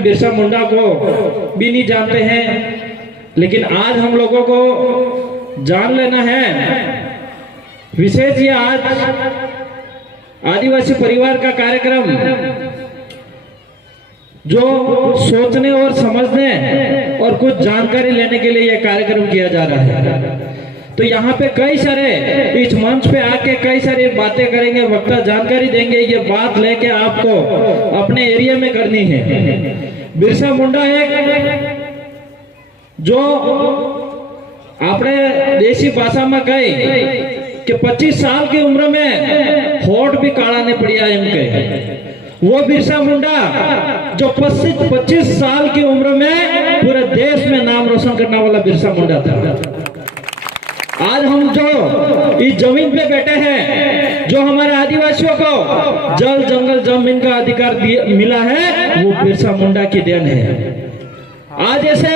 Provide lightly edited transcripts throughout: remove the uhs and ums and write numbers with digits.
बिरसा मुंडा को भी नहीं जानते हैं, लेकिन आज हम लोगों को जान लेना है। विशेष ये आज आदिवासी परिवार का कार्यक्रम जो सोचने और समझने और कुछ जानकारी लेने के लिए यह कार्यक्रम किया जा रहा है। तो यहाँ पे कई सारे इस मंच पे आके कई सारी बातें करेंगे, वक्ता जानकारी देंगे। ये बात लेके आपको अपने एरिया में करनी है। बिरसा मुंडा एक जो अपने देसी भाषा में कहे कि 25 साल की उम्र में होठ भी काढ़ाने पड़िया इनके, वो बिरसा मुंडा जो 25 साल की उम्र में पूरे देश में नाम रोशन करने वाला बिरसा मुंडा था। आज हम जो इस जमीन पे बैठे हैं, जो हमारे आदिवासियों को जल जंगल जमीन का अधिकार मिला है, वो बिरसा मुंडा की देन है। आज ऐसे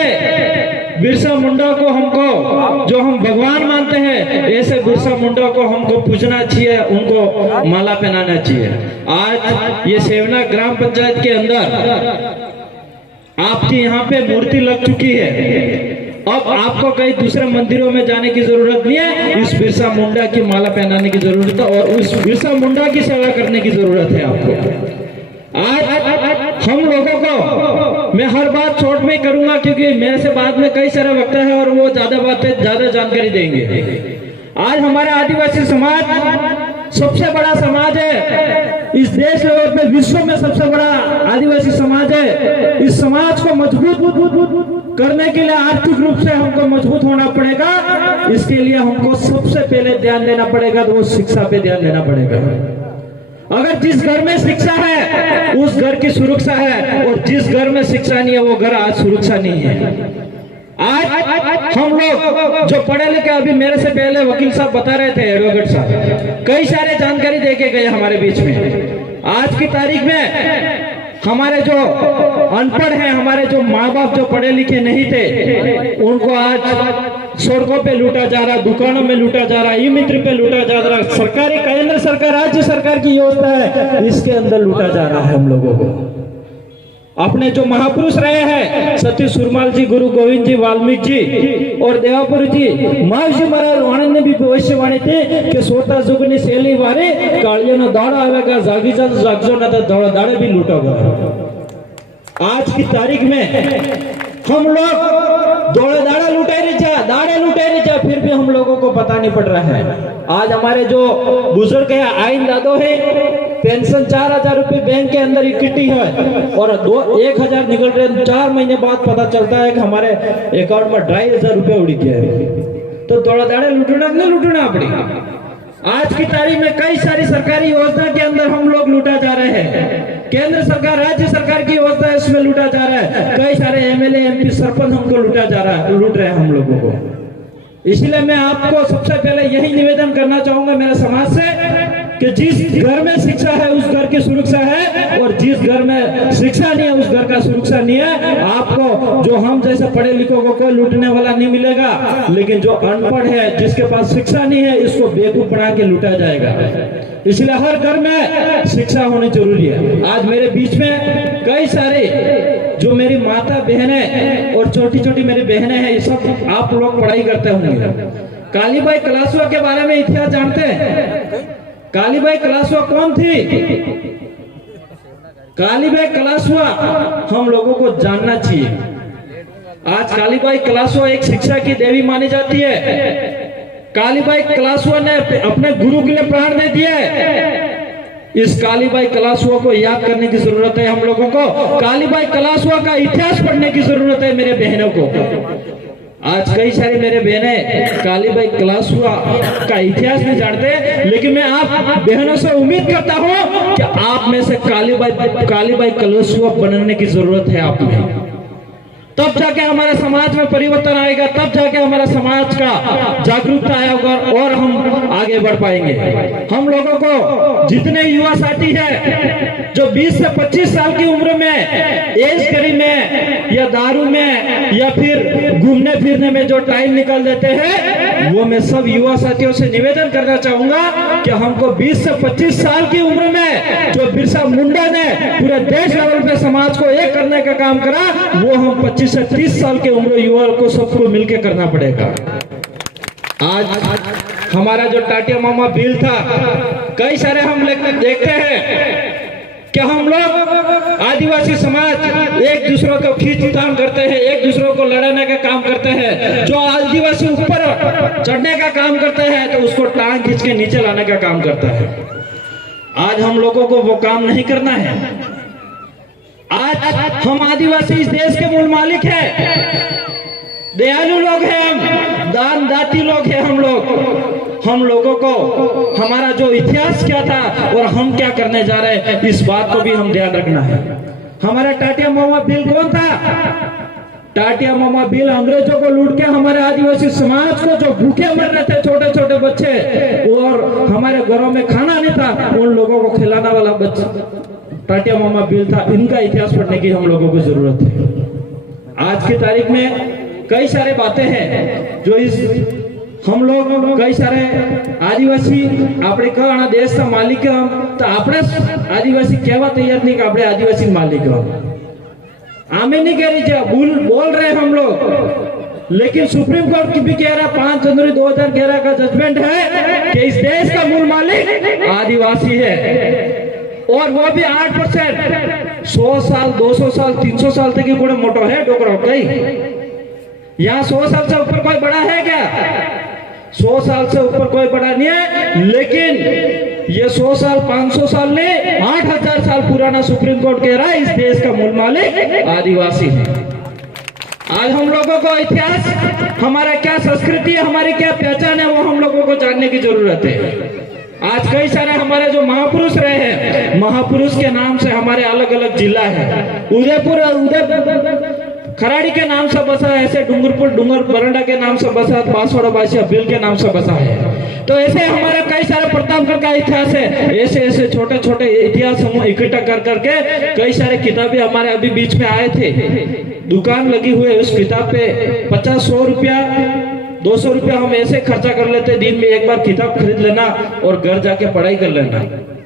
बिरसा मुंडा को हमको जो हम भगवान मानते हैं, ऐसे बिरसा मुंडा को हमको पूजना चाहिए, उनको माला पहनाना चाहिए। आज ये सेवना ग्राम पंचायत के अंदर आपकी यहाँ पे मूर्ति लग चुकी है। अब आपको कई दूसरे मंदिरों में जाने की जरूरत नहीं है, इस बिरसा मुंडा की माला पहनाने की जरूरत है और उस बिरसा मुंडा की सेवा करने की जरूरत है आपको। आज हम लोगों को मैं हर बात शॉर्ट में करूंगा, क्योंकि मेरे से बाद में कई सारे वक्ता है और वो ज्यादा जानकारी देंगे। आज हमारा आदिवासी समाज सबसे बड़ा समाज है इस देश लेवल पे, विश्व में सबसे बड़ा आदिवासी समाज है। इस समाज को मजबूत करने के लिए आर्थिक रूप से हमको मजबूत होना पड़ेगा। इसके लिए हमको सबसे पहले ध्यान देना पड़ेगा, तो वो शिक्षा पे ध्यान देना पड़ेगा। अगर जिस घर में शिक्षा है उस घर की सुरक्षा है, और जिस घर में शिक्षा नहीं है वो घर आज सुरक्षा नहीं है। आज हम लोग जो पढ़े लिखे, अभी मेरे से पहले वकील साहब बता रहे थे, एडवोकेट साहब कई सारे जानकारी देके गए हमारे बीच में। आज की तारीख में हमारे जो अनपढ़ हैं, हमारे जो माँ बाप जो पढ़े लिखे नहीं थे, उनको आज सड़कों पे लूटा जा रहा, दुकानों में लूटा जा रहा, ई मित्र पे लूटा जा रहा, सरकारी केंद्र सरकार राज्य सरकार की योजना है इसके अंदर लूटा जा रहा है हम लोगों को। अपने जो महापुरुष रहे हैं सती सुरमाल जी, गुरु गोविंद जी, वाल्मीकि जी और देवापुर जी, महर्षि महाराज आनंद ने भी भविष्यवाणी थी कि सोता जुगनी सेली वारे कालिया न दौड़ा आवेगा, जागी जा जागजो न तो दौड़ा दाड़े भी लूटा हुआ। आज की तारीख में हम लोग दौड़े दाड़ा लुटाए नहीं जा, फिर भी हम लोगों को पता नहीं पड़ रहा है। आज हमारे जो बुजुर्ग है, आइन दादो है, पेंशन 4000 रुपए बैंक के अंदर इकट्ठी है और 1000 निकल रहे, 4 महीने बाद पता चलता है कि हमारे अकाउंट में 2500 रुपए उड़ गया है। तो दौड़ा दाड़ा लूटना पड़ेगा। आज की तारीख में कई सारी सरकारी योजना के अंदर हम लोग लूटा जा रहे हैं। केंद्र सरकार राज्य सरकार की योजना है, उसमें लूटा जा रहा है। कई सारे एमएलए एमपी सरपंच हमको लूट रहे हैं हम लोगों को। इसलिए मैं आपको सबसे पहले यही निवेदन करना चाहूंगा मेरे समाज से कि जिस घर में शिक्षा है उस घर की सुरक्षा है, और जिस घर में शिक्षा नहीं है उस घर का सुरक्षा नहीं है। आपको जो हम जैसे पढ़े लिखों को कोई लूटने वाला नहीं मिलेगा, लेकिन जो अनपढ़ है जिसके पास शिक्षा नहीं है इसको बेवकूफ बना के लूटा जाएगा। इसलिए हर घर में शिक्षा होनी जरूरी है। आज मेरे बीच में कई सारे जो मेरी माता बहनें और छोटी छोटी मेरी बहनें हैं, ये सब आप लोग पढ़ाई करते होंगे। कालीबाई कलासवा के बारे में इतिहास जानते हैं? कालीबाई कलासवा कौन थी? कालीबाई कलासवा हम लोगों को जानना चाहिए। आज कालीबाई कलासवा एक शिक्षा की देवी मानी जाती है। कालीबाई कलासवा ने अपने गुरु के लिए प्राण दे दिए। इस कालीबाई कलासवा को याद करने की जरूरत है हम लोगों को। कालीबाई कलासवा का इतिहास पढ़ने की जरूरत है मेरे बहनों को। आज कई सारे मेरे बहनें कालीबाई कलासवा का इतिहास नहीं जानते, लेकिन मैं आप बहनों से उम्मीद करता हूं कि आप में से कालीबाई कलासवा बनने की जरूरत है आप में। तब जाके हमारे समाज में परिवर्तन आएगा, तब जाके हमारा समाज का जागरूकता आएगा और हम आगे बढ़ पाएंगे। हम लोगों को जितने युवा साथी है जो 20 से 25 साल की उम्र में एज करी में या दारू में या फिर घूमने फिरने में जो टाइम निकाल देते हैं, वो मैं सब युवा साथियों से निवेदन करना चाहूंगा कि हमको 20 से 25 साल की उम्र में जो बिरसा मुंडा ने पूरे देश लेवल पे समाज को एक करने का काम करा, वो हम 25 से 30 साल की उम्र युवा को सबको मिलकर करना पड़ेगा। आज हमारा जो टाटिया मामा बिल था, कई सारे हम देखते हैं कि हम लोग आदिवासी समाज एक दूसरे को खींचतान करते हैं, एक दूसरे को लड़ाने का काम करते हैं। जो आदिवासी ऊपर चढ़ने का काम करते हैं तो उसको टांग खींच के नीचे लाने का काम करता है। आज हम लोगों को वो काम नहीं करना है। आज हम आदिवासी इस देश के मूल मालिक हैं, दयालु लोग हैं, हम दान दाती लोग हैं। हम लोगों को हमारा जो इतिहास क्या था और हम क्या करने जा रहे हैं, इस बात को भी हम ध्यान रखना है। हमारा टाटिया मामा बिल कौन था? टाटिया मामा बिल अंग्रेजों को लूट के हमारे आदिवासी समाज को, जो भूखे मर रहे थे छोटे छोटे बच्चे और हमारे घरों में खाना नहीं था, उन लोगों को खिलाने वाला बच्चा टाटिया मामा बिल था। इनका इतिहास पढ़ने की हम लोगों को जरूरत है। आज की तारीख में कई सारे बातें हैं जो इस हम लोग कई सारे आदिवासी આપણે કણા દેશના માલિક તો આપણે આદિવાસી કહેવા તૈયાર नहीं कि આપણે आदिवासी मालिक हमें नहीं कह रही बोल रहे हम लोग, लेकिन सुप्रीम कोर्ट की भी कह रहा 5 जनवरी 2011 का जजमेंट है कि इस देश का मूल मालिक आदिवासी है, और वो भी 8%। 100 साल 200 साल 300 साल तक ही बड़े मोटो है डोकरा कई। यहाँ 100 साल से ऊपर कोई बड़ा है क्या? 100 साल से ऊपर कोई बड़ा नहीं है, लेकिन ये 100 साल 500 साल ने 8000 साल पुराना सुप्रीम कोर्ट कह रहा है इस देश का मूल मालिक आदिवासी है। आज हम लोगों को इतिहास, हमारा क्या संस्कृति है, हमारी क्या पहचान है, वो हम लोगों को जानने की जरूरत है। आज कई सारे हमारे जो महापुरुष रहे हैं, महापुरुष के नाम से हमारे अलग अलग जिला है। उदयपुर खराड़ी के नाम से बसा है, ऐसे डूंगरपुर डूंगर बरंडा के नाम से बसा, बांसवाड़ा बासिया बिल के नाम से बसा है। तो ऐसे हमारे कई सारे प्रतापगढ़ का इतिहास है। ऐसे ऐसे छोटे छोटे इतिहास हम इकट्ठा कर करके कई सारे किताबें हमारे अभी बीच में आए थे, दुकान लगी हुई है। उस किताब पे 50-100 रुपया 200 रुपया हम ऐसे खर्चा कर लेते, दिन में एक बार किताब खरीद लेना और घर जाके पढ़ाई कर लेना,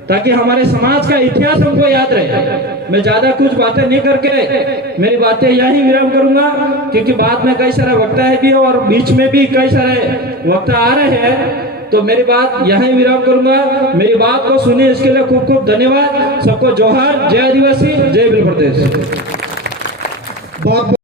ताकि हमारे समाज का इतिहास हमको याद रहे। मैं ज्यादा कुछ बातें नहीं करके मेरी बातें यहीं विराम करूंगा, क्योंकि बाद में कई सारे वक्ता है भी और बीच में भी कई सारे वक्ता आ रहे हैं। तो मेरी बात यहीं विराम करूंगा। मेरी बात को सुनिए, इसके लिए खूब खूब धन्यवाद। सबको जोहार। जय आदिवासी, जय बिल प्रदेश।